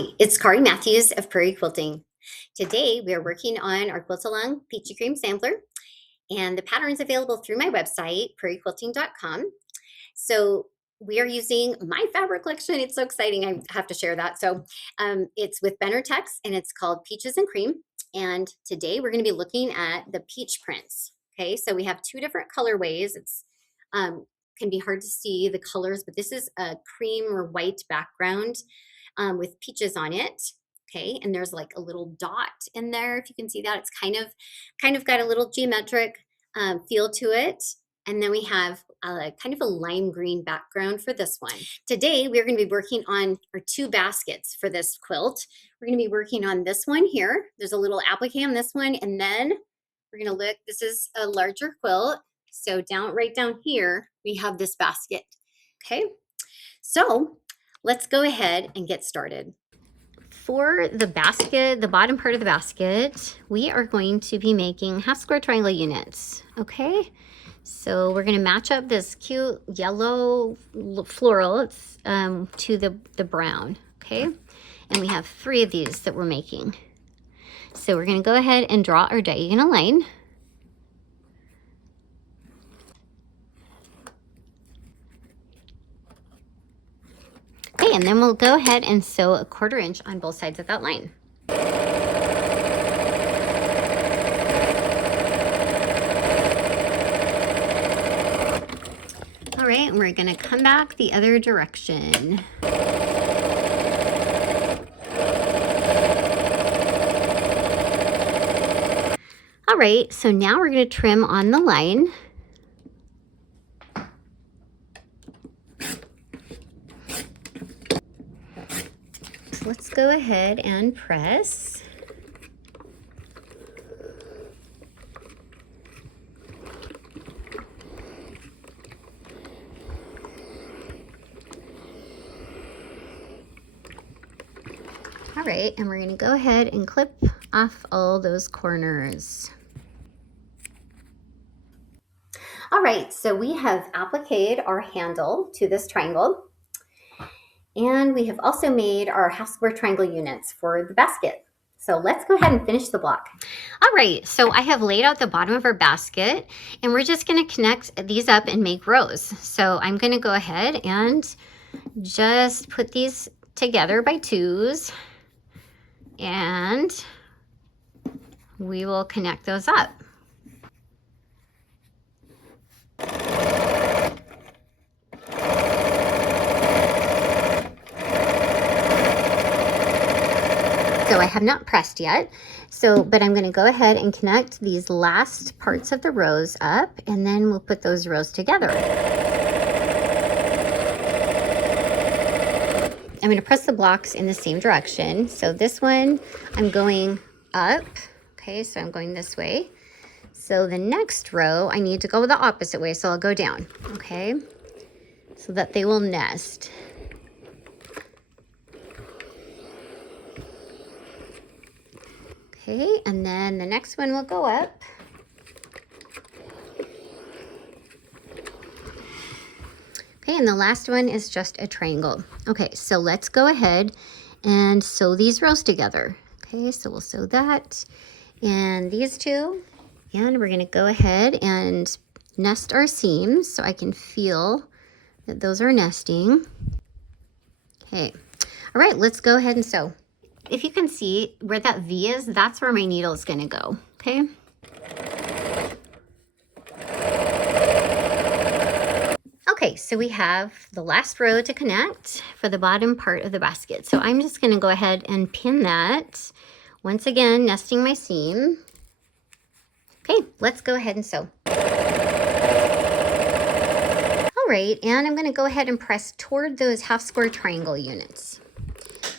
Hi, it's Kari Mathews of Prairie Quilting. Today we are working on our Quilt Along Peachy Cream Sampler, and the pattern is available through my website, prairiequilting.com. So we are using my fabric collection. It's so exciting. I have to share that. So it's with Benartex and it's called Peaches and Cream. And today we're going to be looking at the peach prints. Okay, so we have two different colorways. It's can be hard to see the colors, but this is a cream or white background with peaches on it. Okay, and there's like a little dot in there. If you can see that, it's kind of got a little geometric feel to it. And then we have kind of a lime green background for this one. Today, we're going to be working on our two baskets for this quilt. We're going to be working on this one here. There's a little applique on this one. And then we're going to look, this is a larger quilt. So right down here, we have this basket. Okay, so let's go ahead and get started. For the basket, the bottom part of the basket, we are going to be making half square triangle units. Okay, so we're going to match up this cute yellow floral to the brown. Okay, and we have 3 of these that we're making. So we're going to go ahead and draw our diagonal line. Okay, and then we'll go ahead and sew a 1/4 inch on both sides of that line. All right, and we're gonna come back the other direction. All right, so now we're gonna trim on the line. So let's go ahead and press. All right, and we're going to go ahead and clip off all those corners. All right, so we have appliqued our handle to this triangle, and we have also made our half square triangle units for the basket. So let's go ahead and finish the block. All right, so I have laid out the bottom of our basket, and we're just going to connect these up and make rows. So I'm going to go ahead and just put these together by 2s. And we will connect those up. So I have not pressed yet, but I'm going to go ahead and connect these last parts of the rows up, and then we'll put those rows together. I'm going to press the blocks in the same direction. So this one, I'm going up. Okay, so I'm going this way. So the next row, I need to go the opposite way. So I'll go down, okay, so that they will nest. Okay, and then the next one will go up. Okay, and the last one is just a triangle. Okay, so let's go ahead and sew these rows together. Okay, so we'll sew that and these two, and we're going to go ahead and nest our seams so I can feel that those are nesting. Okay, all right, let's go ahead and sew. If you can see where that V is, that's where my needle is going to go. Okay. Okay, so we have the last row to connect for the bottom part of the basket. So I'm just going to go ahead and pin that. Once again, nesting my seam. Okay, let's go ahead and sew. All right, and I'm going to go ahead and press toward those half square triangle units.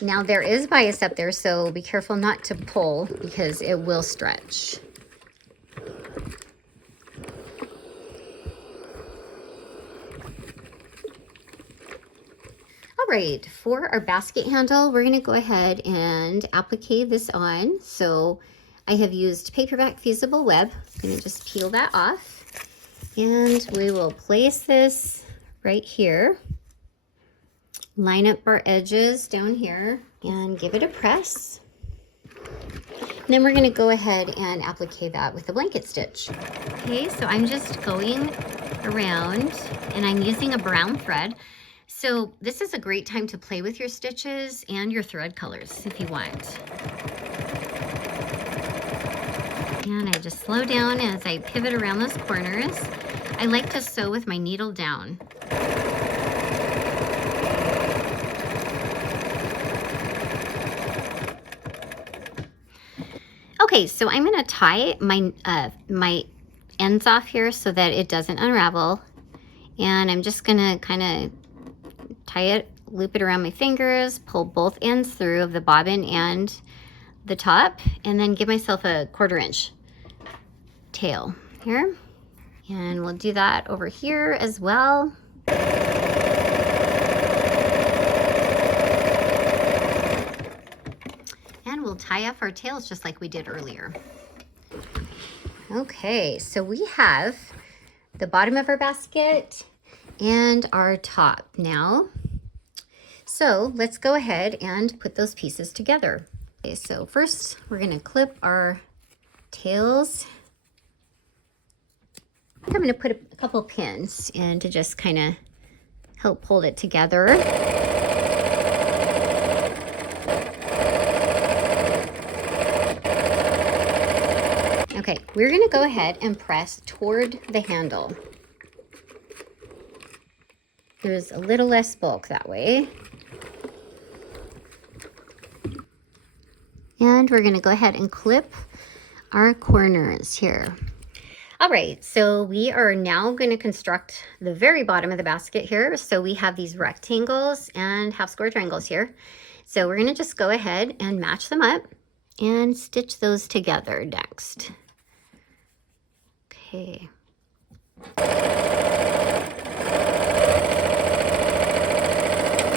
Now there is bias up there, so be careful not to pull because it will stretch. All right, for our basket handle, we're going to go ahead and applique this on. So I have used paperback fusible web. I'm going to just peel that off, and we will place this right here. line up our edges down here and give it a press. And then we're going to go ahead and applique that with a blanket stitch. Okay, so I'm just going around and I'm using a brown thread. So this is a great time to play with your stitches and your thread colors if you want. And I just slow down as I pivot around those corners. I like to sew with my needle down. Okay, so I'm going to tie my ends off here so that it doesn't unravel. And I'm just going to kind of tie it, loop it around my fingers, pull both ends through of the bobbin and the top, and then give myself a 1/4 inch tail here. And we'll do that over here as well. And we'll tie off our tails just like we did earlier. Okay, so we have the bottom of our basket and our top now. So let's go ahead and put those pieces together. Okay, so first we're going to clip our tails. I'm going to put a couple pins in to just kind of help hold it together. Okay, we're going to go ahead and press toward the handle. There's a little less bulk that way. And we're going to go ahead and clip our corners here. All right, so we are now going to construct the very bottom of the basket here. So we have these rectangles and half square triangles here. So we're going to just go ahead and match them up and stitch those together next. Okay.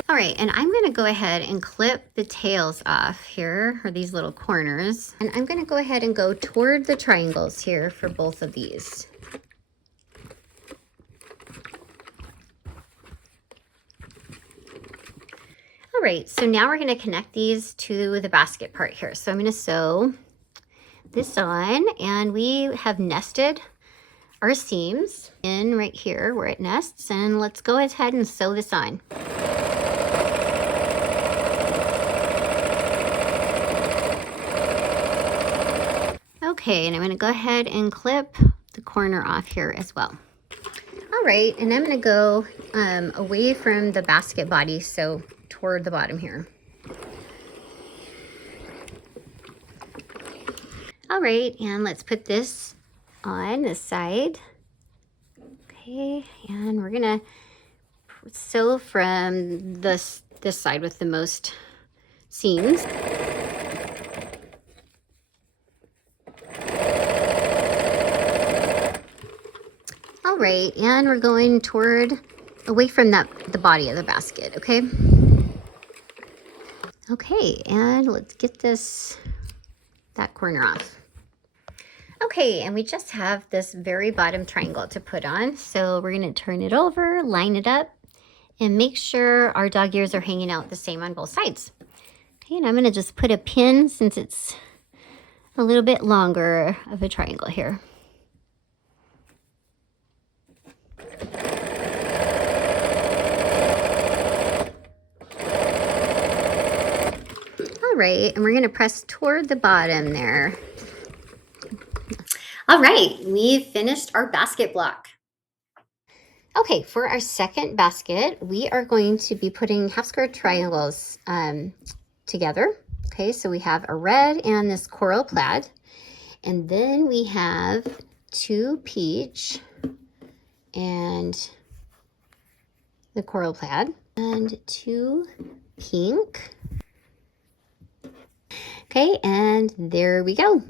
All right, and I'm going to go ahead and clip the tails off here, or these little corners. And I'm going to go ahead and go toward the triangles here for both of these. All right, so now we're going to connect these to the basket part here. So I'm going to sew this on, and we have nested our seams in right here where it nests, and let's go ahead and sew this on. Okay, and I'm going to go ahead and clip the corner off here as well. All right, and I'm going to go away from the basket body, so toward the bottom here. All right, and let's put this on this side. Okay, and we're going to sew from this side with the most seams. All right, and we're going away from the body of the basket, okay? Okay, and let's get that corner off. Okay, and we just have this very bottom triangle to put on. So we're gonna turn it over, line it up, and make sure our dog ears are hanging out the same on both sides. Okay, and I'm gonna just put a pin since it's a little bit longer of a triangle here. All right, and we're gonna press toward the bottom there. All right, we've finished our basket block. Okay, for our second basket, we are going to be putting half square triangles together. Okay, so we have a red and this coral plaid, and then we have 2 peach and the coral plaid, and 2 pink. Okay, and there we go.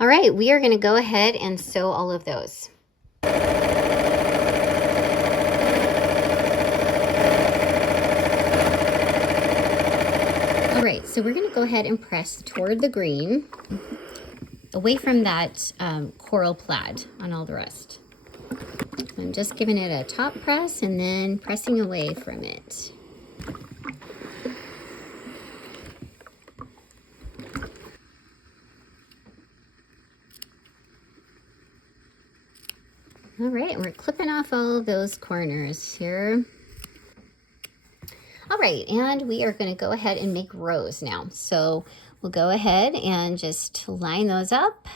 All right, we are going to go ahead and sew all of those. All right, so we're going to go ahead and press toward the green, away from that coral plaid on all the rest. I'm just giving it a top press and then pressing away from it. All right, and we're clipping off all of those corners here. All right, and we are going to go ahead and make rows now. So we'll go ahead and just line those up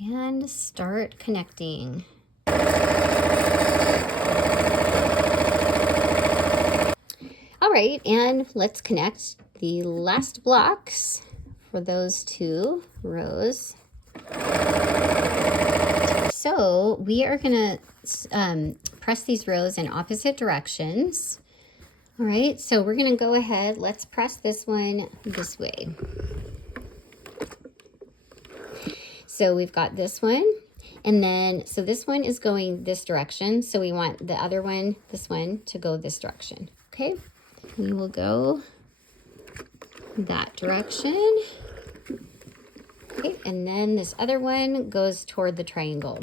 and start connecting. All right, and let's connect the last blocks for those 2 rows. So we are going to press these rows in opposite directions. All right, so we're going to go ahead. Let's press this one this way. So we've got this one, and then, so this one is going this direction. So we want the other one, this one, to go this direction. Okay, we will go that direction. Okay, and then this other one goes toward the triangle.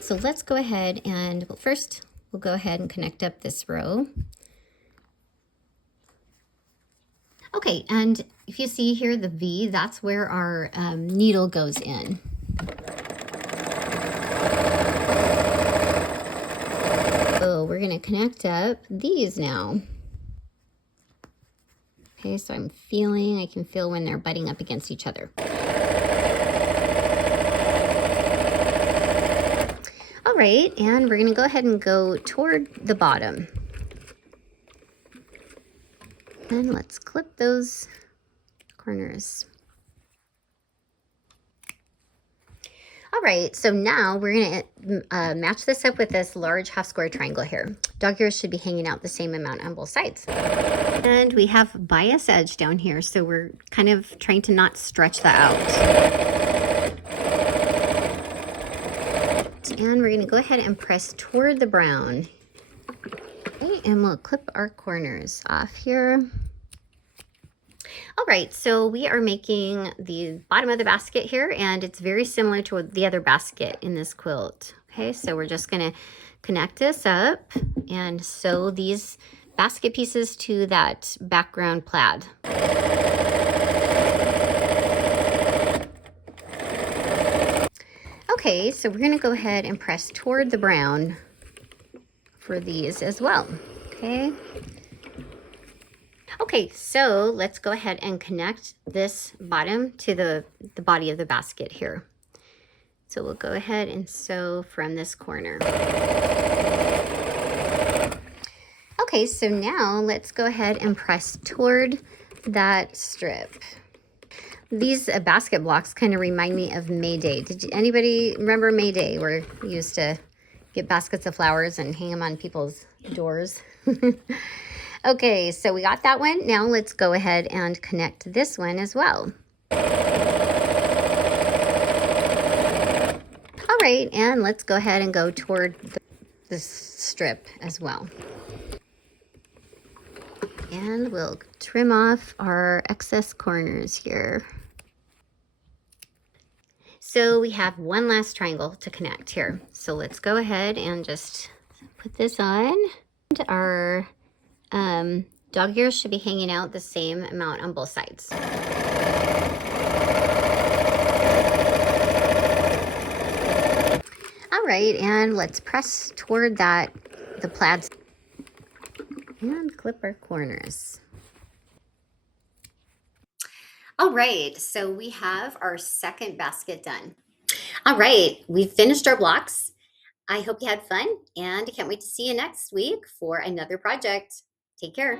So let's go ahead and first we'll go ahead and connect up this row. Okay, and if you see here the V, that's where our needle goes in. So we're going to connect up these now. Okay, so I can feel when they're butting up against each other. All right, and we're going to go ahead and go toward the bottom. And let's clip those corners. All right, so now we're going to match this up with this large half square triangle here. Dog ears should be hanging out the same amount on both sides. And we have bias edge down here, so we're kind of trying to not stretch that out. And we're going to go ahead and press toward the brown. Okay, and we'll clip our corners off here. All right, so we are making the bottom of the basket here, and it's very similar to the other basket in this quilt. Okay, so we're just going to connect this up and sew these basket pieces to that background plaid. Okay, so we're going to go ahead and press toward the brown for these as well. Okay. Okay, so let's go ahead and connect this bottom to the body of the basket here. So we'll go ahead and sew from this corner. Okay, so now let's go ahead and press toward that strip. These basket blocks kind of remind me of May Day. Anybody remember May Day, where you used to get baskets of flowers and hang them on people's doors? Okay, so we got that one. Now let's go ahead and connect this one as well. All right, and let's go ahead and go toward this strip as well. And we'll trim off our excess corners here. So we have one last triangle to connect here. So let's go ahead and just put this on. Our dog ears should be hanging out the same amount on both sides. All right, and let's press toward the plaid and clip our corners. All right, so we have our second basket done. All right, we've finished our blocks. I hope you had fun, and I can't wait to see you next week for another project. Take care.